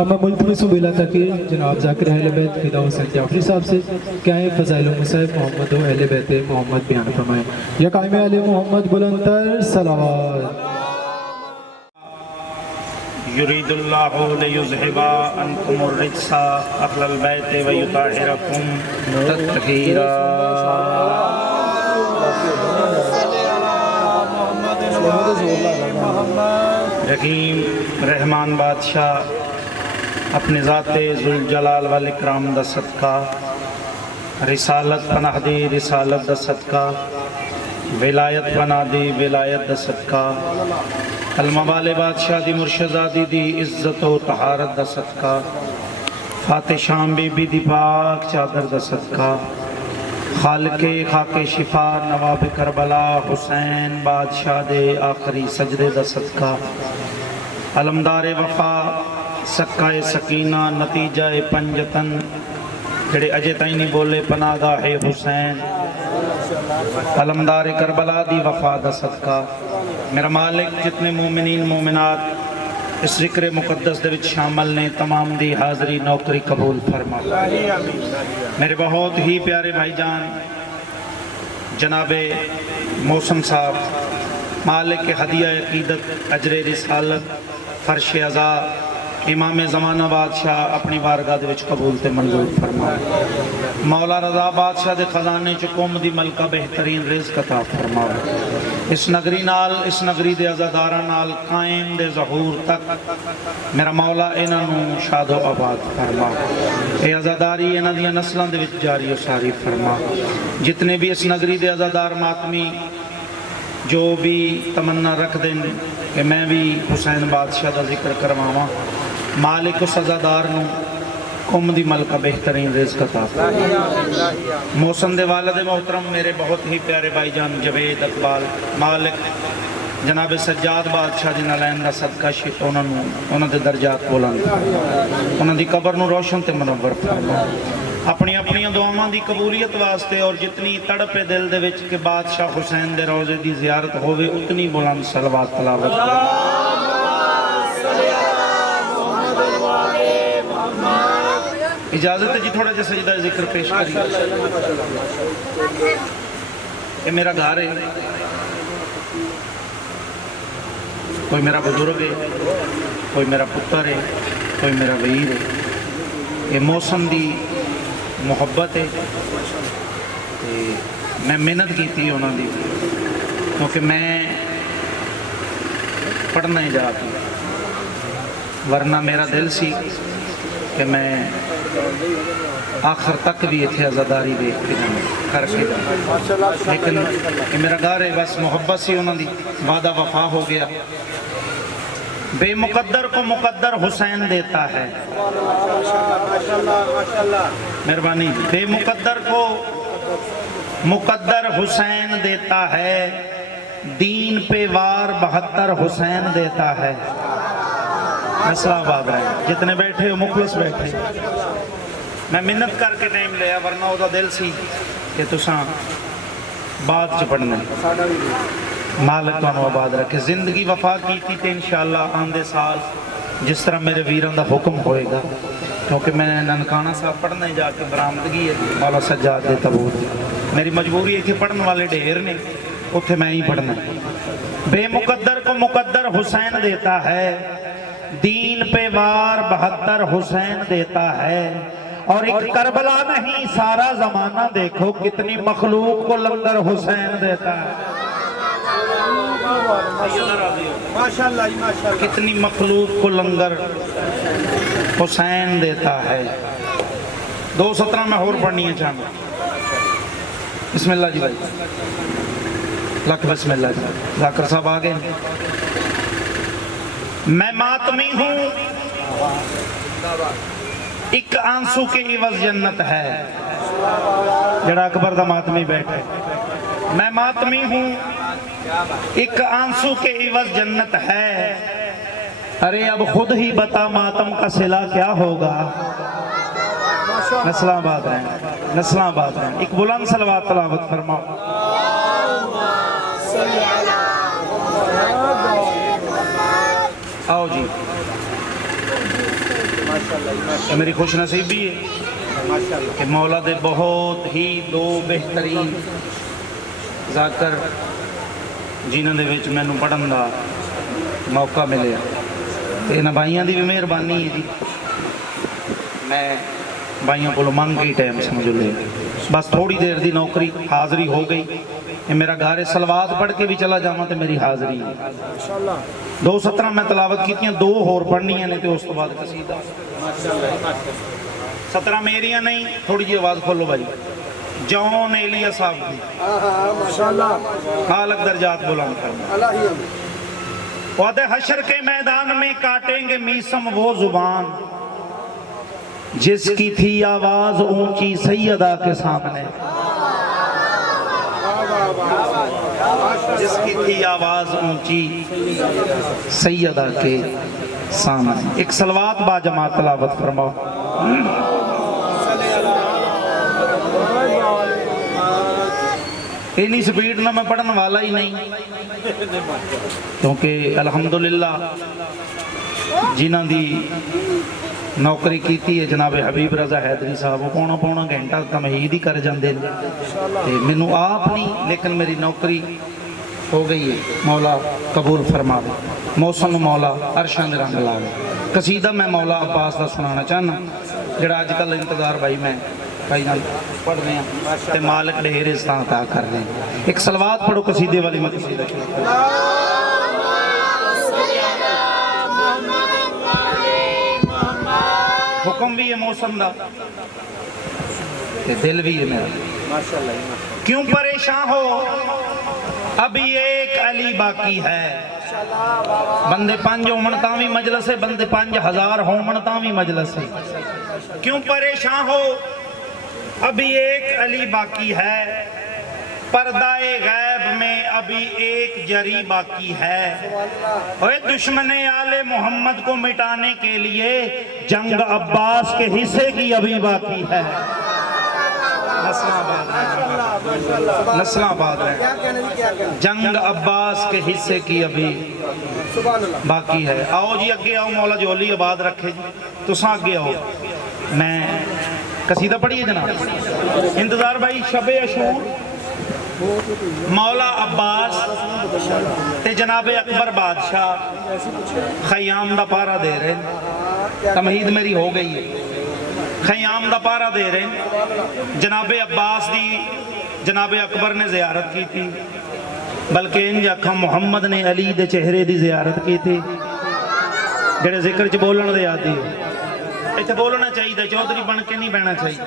اب میں ملتمس ہوں بلا تاکہ جناب ذاکر اہل بیت فدا حسین جعفری صاحب سے کیا ہے فضائل المصائب محمد و اہل بیت محمد بیان فرمائیں. یا قائم علی محمد بلندر صلوات. یرید اللہ لیذہب عنکم الرجس اہل البیت ویطہرکم تطہیرا. رحیم رحمان بادشاہ اپنے ذات ذوالجلال والاکرام دا صدقہ رسالت پناہ دی رسالت دا صدقہ ولایت پناہ دی ولایت دا صدقہ کلمہ والے بادشاہ دی مرشدادی دی عزت و طہارت دا صدقہ فاتح شام بی بی دی پاک چادر دا صدقہ خالق خاک شفا نواب کربلا حسین بادشاہ دے آخری سجدے دا صدقہ علمدار وفا سکہ سکینہ نتیجہ پنجتن جڑے اجے تائیں نہیں بولے پناہگاہ حسین علمدار کربلا دی وفا دا صدقہ میرا مالک جتنے مومنین مومنات اس ذکر مقدس دے وچ شامل نے تمام دی حاضری نوکری قبول فرما. میرے بہت ہی پیارے بھائی جان جناب محسن صاحب مالک ہدیہ عقیدت اجر رسالت فرش عزا امام زمانہ بادشاہ اپنی بارگاہ دے وچ قبول تے منظور فرما. مولا رضا بادشاہ دے خزانے چ قوم دی ملکہ بہترین رزق عطا فرما. اس نگری نال اس نگری دے عزاداراں نال قائم دے ظہور تک میرا مولا انہاں نوں شاد و آباد فرما. اے عزاداری انہاں دی نسلاں دے وچ جاری و ساری فرما. جتنے بھی اس نگری دے عزادار ماتمی جو بھی تمنا رکھ دیں کہ میں بھی حسین بادشاہ دا ذکر کرواواں مالک اس عزادار نوں قوم دی ملکہ بہترین رزق عطا فرما. محسن دے والد محترم میرے بہت ہی پیارے بھائی جان جوید اقبال مالک جناب سجاد بادشاہ دی نالین دا صدقہ شت انہاں دے درجات بلند انہاں دی قبر نوں روشن تے منور فرما. اپنی اپنی دعاواں دی قبولیت واسطے اور جتنی تڑپے دل دے وچ کہ بادشاہ حسین دے روزے دی زیارت ہوئے اتنی بلند صلوات تلاوت فرما. اجازت ہے جی تھوڑا جا سجدہ ذکر پیش کری. یہ میرا گھر ہے کوئی میرا بزرگ ہے کوئی میرا پتر ہے کوئی میرا ویر ہے. یہ موسم دی محبت ہے میں محنت کی تھی انہوں دی کیونکہ میں پڑھنا ہی جا کے ورنہ میرا دل سی کہ میں آخر تک بھی اتھے عزاداری دیکھ کے کر کے لیکن یہ میرا گھر ہے بس محبت سی انہوں دی وعدہ وفا ہو گیا. بے مقدر کو مقدر حسین دیتا ہے. مہربانی. بے مقدر کو مقدر حسین دیتا ہے دین پہ وار 72 حسین دیتا ہے. مسئلہ آباد ہے جتنے بیٹھے ہو مخلص بیٹھے. میں منت کر کے ٹائم لیا ورنہ وہ دا دل سی کہ تساں بعد چ پڑھنا مالک تو آباد رکھے. زندگی وفا کی تھی تے انشاءاللہ آندے سال جس طرح میرے ویران دا حکم ہوئے گا کیونکہ میں ننکانہ صاحب پڑھنا ہی جا کے برآمدگی ہے مولا سجاد دے تبوت. میری مجبوری ہے کہ پڑھن والے ڈھیر نے اتھے میں ہی پڑھنا. بے مقدر کو مقدر حسین دیتا ہے دین پہ وار 72 حسین دیتا ہے. اور ایک کربلا نہیں سارا زمانہ دیکھو کتنی مخلوق کو لنگر حسین دیتا ہے. کتنی مخلوق کو لنگر حسین دیتا ہے. 2:17 میں اور پڑھنی ہے چاہوں. بسم اللہ جی بھائی لکھ بسم اللہ جی. ذاکر صاحب آگئے. میں ماتمی ہوں ایک آنسو کے عوض جنت ہے. جڑا اکبر دا ماتمی بیٹھے. میں ماتمی ہوں ایک آنسو کے عوض جنت ہے. ارے اب خود ہی بتا ماتم کا صلہ کیا ہوگا. نسلہ آباد رہیں نسلہ آباد رہیں. ایک بلند صلوات تلاوت فرماؤ. آؤ جی یہ میری خوش نصیبی ہے کہ مولا دے بہت ہی دو بہترین ذاکر جنہاں دے وچ مینوں پڑھن دا موقع ملیا تے انہاں بھائیاں دی بھی مہربانی ہے جی میں بھائیوں کو منگ کے ٹائم سمجھ لے بس تھوڑی دیر دی نوکری حاضری ہو گئی کہ میرا گھر سلوات پڑھ کے بھی چلا جاواں تے میری حاضری ہے 2:17 میں تلاوت کیتیاں 2 ہور پڑھنیاں نے تے اس تو بعد قصیدہ 17 میریاں نہیں تھوڑی جی آواز کھولو بھائی جون ایلیا صاحب دی خالق درجات بلند کرنا وعدے حشر کے میدان میں کاٹیں گے میسم وہ زبان جس کی تھی آواز اونچی سیدہ کے سامنے جس کی تھی آواز اونچی سیدہ کے سامنے ایک صلوات با جماعت تلاوت فرماؤ اتنی سپیڈ نہ میں پڑھنے والا ہی نہیں کیونکہ الحمدللہ جنہاں دی نوکری کیتی ہے جناب حبیب رضا حیدری صاحب وہ پونا گھنٹہ تمہید ہی کر جاندے مینوں آپ نہیں لیکن میری نوکری ہو گئی ہے مولا قبول فرما دے موسم مولا عرشاں دے رنگ لا دے قصیدہ میں مولا عباس دا سنانا چاہنا جڑا آج کل انتظار بھائی میں بھائی جان پڑھ رہے ہیں تے مالک ڈھیر عزتاں عطا کر رہے ہیں ایک صلوات پڑھو قصیدے والی میں قصیدہ حکم بھی ہے موسم دا دل بھی ہے میرا کیوں پریشان ہو ابھی ایک علی باقی ہے بندے 5 ہومن تاں بھی مجلس ہے بندے 5000 ہومن تاں بھی مجلس ہے کیوں پریشان ہو ابھی ایک علی باقی ہے پردہ غیب میں ابھی ایک جری باقی ہے اوے دشمن آل محمد کو مٹانے کے لیے جنگ عباس کے حصے کی ابھی باقی ہے نسلہ آباد ہے جنگ عباس کے حصے کی ابھی باقی ہے آؤ جی اگے آؤ مولا جولی آباد رکھے جی تو ساں اگے آؤ میں قصیدہ پڑھیے جناب انتظار بھائی شب عاشور مولا عباس تے جناب اکبر بادشاہ خیام دا پارا دے رہے تمہید میری ہو گئی ہے خیام دا پارا دے رہے جناب عباس دی جناب اکبر نے زیارت کی تھی بلکہ ان جاکھا محمد نے علی دے چہرے دی زیارت کی تھی جڑے ذکر چ بولن دے آدھی ایتھے بولنا چاہیے چودھری بن کے نہیں بہنا چاہیے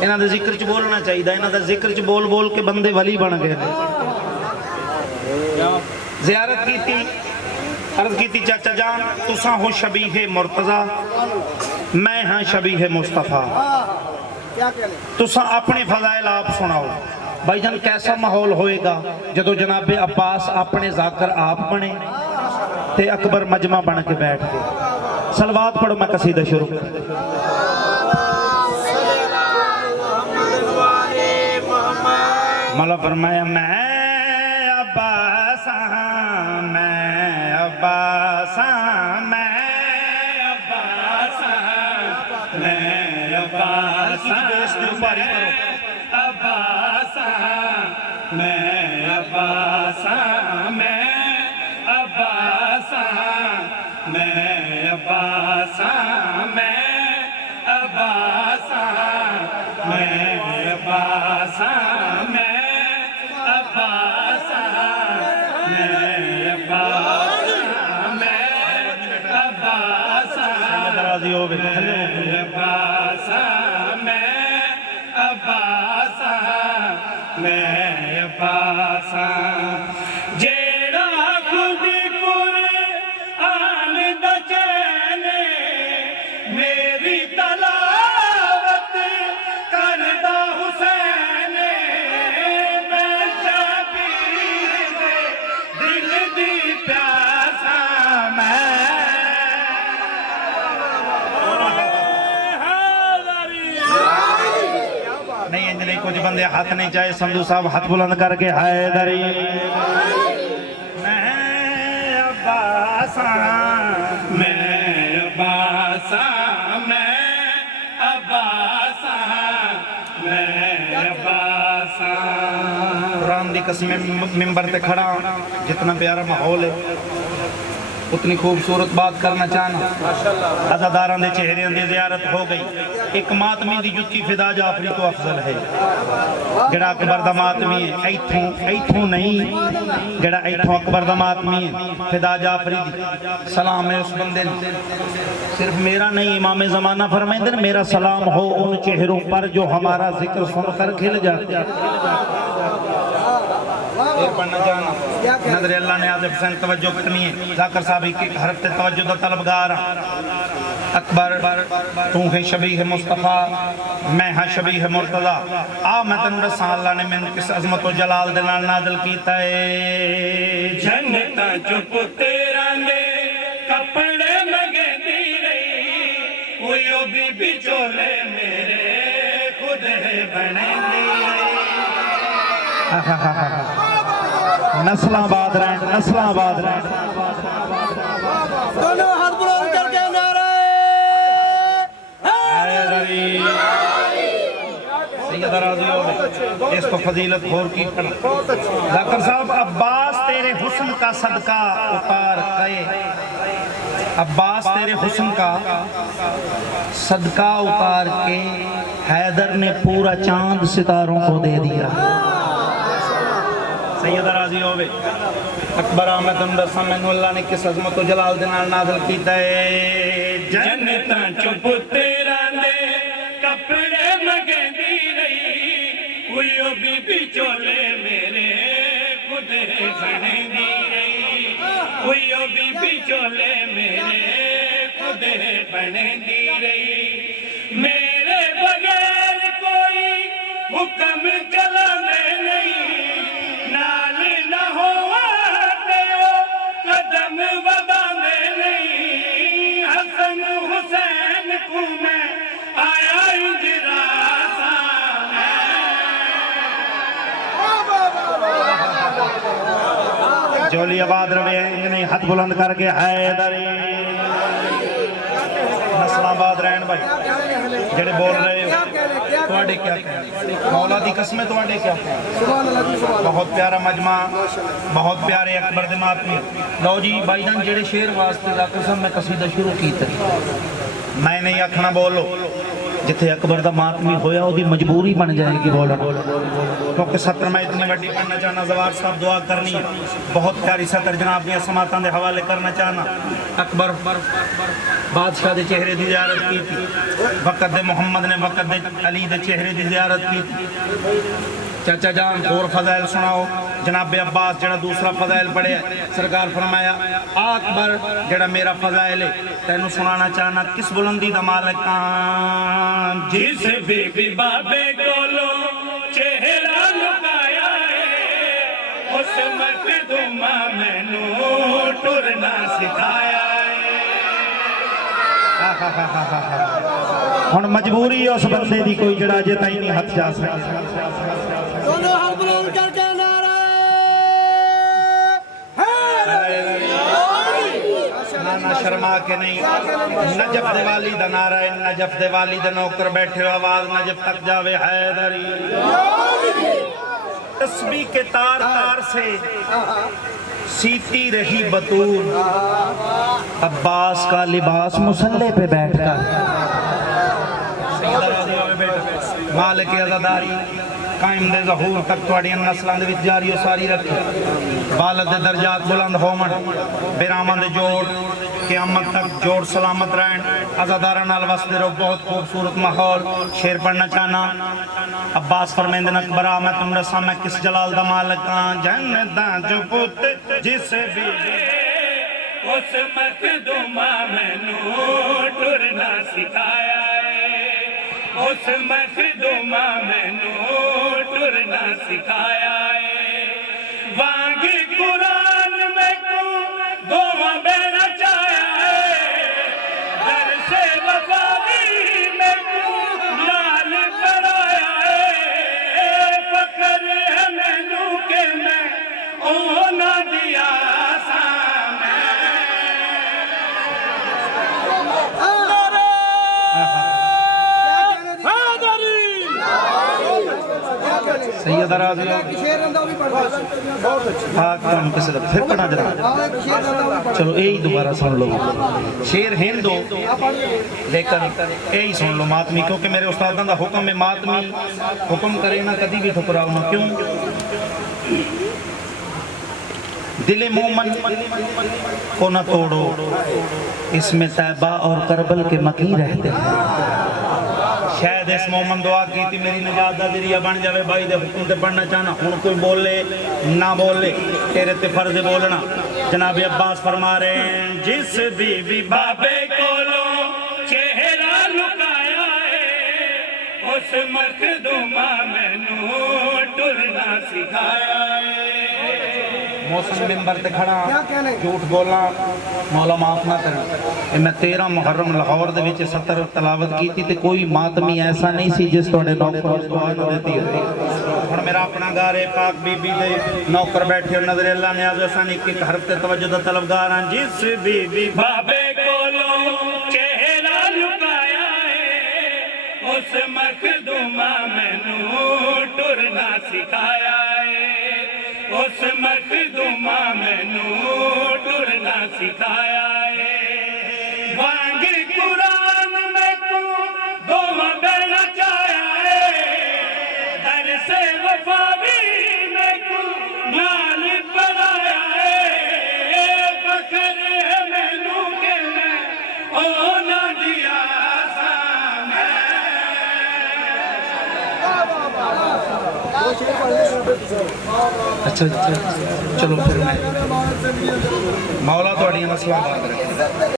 انہاں دے ذکر چ بولنا چاہیے انہاں دے ذکر چ بول بول کے بندے ولی بن گئے زیارت کی تھی عرض کی تھی چاچا جان تساں ہو شبیہ مرتضیٰ میں ہاں شبیہ مصطفیٰ تساں اپنے فضائل آپ سناؤ بھائی جان کیسا ماحول ہوئے گا جدو جناب عباس اپنے ذاکر آپ بنے تے اکبر مجمع بن کے بیٹھ گئے صلوات پڑھو میں قصیدہ شروع مولا فرمایا میں عباس میں عباس میں عباس میں عباس عباس میں عباس میں عباس میں عباس میں عباس میں عباس میں عباس میں عباس میں عباس راضی ہو گئے عباس میں عباس میں عباس کچھ بندے ہاتھ نہیں چاہے سمجھو صاحب ہاتھ بلند کر کے حیدری میں عباس میں عباس میں عباس قرآن دی قسم ممبر تے کھڑا جتنا پیارا ماحول ہے اتنی خوبصورت بات کرنا چاہنا عزاداران دے چہرے دی زیارت ہو گئی ایک ماتمی دی جتی فدا جعفری تو افضل ہے جڑا اکبر دا ماتمی ہے ایتھوں نہیں جڑا ایتھوں اکبر دا ماتمی ہے فدا جعفری دی سلام ہے اس بندے نے صرف میرا نہیں امام زمانہ فرمائیں میرا سلام ہو ان چہروں پر جو ہمارا ذکر سن کر کھل جاتے ہیں ایک پڑھنا چاہنا نظر اللہ نے عاطف حسین توجہ کرنی ہے ذاکر صاحب کی حرف تے توجہ دا طلبگار اکبر تو ہے شبیہ مصطفیٰ میں ہاں شبیہ مرتضی آ میں تنو رسان اللہ نے من کس عظمت و جلال دلال نازل کیتا ہے جنتا چپ تیرا دے کپڑے مگے دی رہی وہ بی بی چولے میرے خود ہے بنے دی رہی نسلہ آباد رہن نسلہ آباد رہن دونوں ہاتھ بلند کر کے نعرہ حیدری سید راضی ہو اس کو فضیلت غور کی پڑھا ذاکر صاحب عباس تیرے حسن کا صدقہ اتار کئے عباس تیرے حسن کا صدقہ اتار کے حیدر نے پورا چاند ستاروں کو دے دیا سید راضی ہوئے اکبر آمد اندر سمن اللہ نے کس عظمت و جلال دنال نازل کیتا ہے جنتا چپ تیرا دے کپڑے مگے دی رہی وہ بی بی چولے میرے خود ہے بنے دی رہی وہ بی بی چولے میرے خود ہے بنے دی رہی میرے بغیر کوئی حکم چلا دے نہیں نالی نہ ہوا دیو قدم ودا دے نہیں حسن حسین کو میں آیا اجراسا جولی آباد روے انہیں ہاتھ بلند کر کے حیدری نسل آباد رہن بھائی جڑے بول رہے ہو تواڈے کیا کہیں مولا دی قسم تواڈے کیا کہیں بہت پیارا مجمع بہت پیارے اکبر دے ماتمی لو جی بھائی جان جڑے شیر واسطے ذاکر صاحب میں قصیدہ شروع کیتا میں نہیں آکھنا بولو جتھے اکبر دا ماتمی ہویا وہ دی مجبوری بن جائے گی بولنا کیونکہ سطر میں اتنے بڑی پڑھنا چاہنا زوار صاحب دعا کرنی ہے بہت پیاری سطر جناب دیا سماعتاں دے حوالے کرنا چاہنا اکبر بادشاہ دے چہرے دی زیارت کی تھی وقت دے محمد نے وقت دے علی دے چہرے دی زیارت کی تھی چاچا جان اور فضائل سناؤ جناب عباس جڑا دوسرا فضائل پڑھے سرکار فرمایا اکبر جڑا میرا فضائل ہے تینوں سنانا چاہنا کس بلندی دا مالکان جس بی بی بابے کولو چہرہ لکایا ہے اس مقدمہ میں نو ٹرنا سکھایا ہے ہن مجبوری ہے اس بندے دی کوئی جڑا جے تائیں نہیں ہتھ جا سکتا دونوں ہاتھ بلند کر کے نعرہ نانا شرما کے نہیں نجف دے والی دا نعرہ ہے نجف دے والی دا نوکر بیٹھے ہو آواز نجف تک جاوے حیدری تسبیح کے تار تار سے سیتی رہی بطول عباس کا لباس مسلح پہ بیٹھ کر سیدہ راضی ہوئے بیٹھ مالک عزاداری قائم دے ظہور تک توڑی نسلان دے وچ جاری و ساری رکھے بالد دے درجات بلند ہومن بیرامن دے جوڑ قیامت تک جوڑ سلامت رہن عزاداران الوسط رو بہت خوبصورت ماحول شیر پڑھنا چاہنا عباس فرمیندن اکبر آمد تم رسا میں کس جلال دا مالکان جنتاں جو پت جس بھی اس مقدمہ میں نو ٹرنا سکھایا ہے اس مقدمہ میں نو ٹرنا سکھایا ہے وانگ قرآن میں کو دعا بینا چاہیا ہے در سے وفاوی میں کو لال کرایا ہے فکر ہے میں نو کہ میں اونا دیا سید راضی شیر رندہ بھی پڑھ رہا پاک کام کسی دا پھر پڑھا جرا ایک شیر رندہ بھی پڑھ چلو یہی دوبارہ سن لو شیر ہندو لیکن یہی سن لو ماتمی کیونکہ میرے استادوں دا حکم ہے ماتمی حکم کرے نہ کدی بھی ٹھکراؤ نہ کیوں دل مومن کو نہ توڑو اس میں طیبہ اور کربل کے مکی رہتے ہیں شاید اس مومن دعا کی تھی میری نجات دا ذریعہ بن جاوے بھائی دے حکم تے پڑھنا چاہنا ہن کوئی بولے نہ بولے تیرے تے فرض بولنا جناب عباس فرما رہے ہیں جس بی بی بابے کولو چہرہ لکایا ہے اس مخدومہ میں نو ٹرنا سکھایا ہے موسم ممبر تے کھڑا جھوٹ بولا مولا معاف نہ کریں میں 13 محرم لاہور دے وچ 70 تلاوت کی تھی تے کوئی ماتمی ایسا نہیں سی جس توڑے نوکر دعا نہ دیتی ہوئی اور میرا اپنا گارے پاک بی بی دے نوکر بیٹھے اور نظر اللہ نیاز ویسانی کی حرف تے توجہ دا طلبگار ہیں جس بی بی بابے کولو چہرہ لکایا ہے اس مخدومہ میں نو ٹرنا سکھایا ہے اس مخدومہ میں نو ٹرنا سکھایا ہے وانگ قرآن میں کو دوم بینا چاہیا ہے در سے وفاوی میں کو نال پڑھایا ہے فخر ہے میں نو کہ میں اونا دیا سام ہے اچھا چلو پھر میں مولا تو اڑیاں مسئلہ بات رکھیں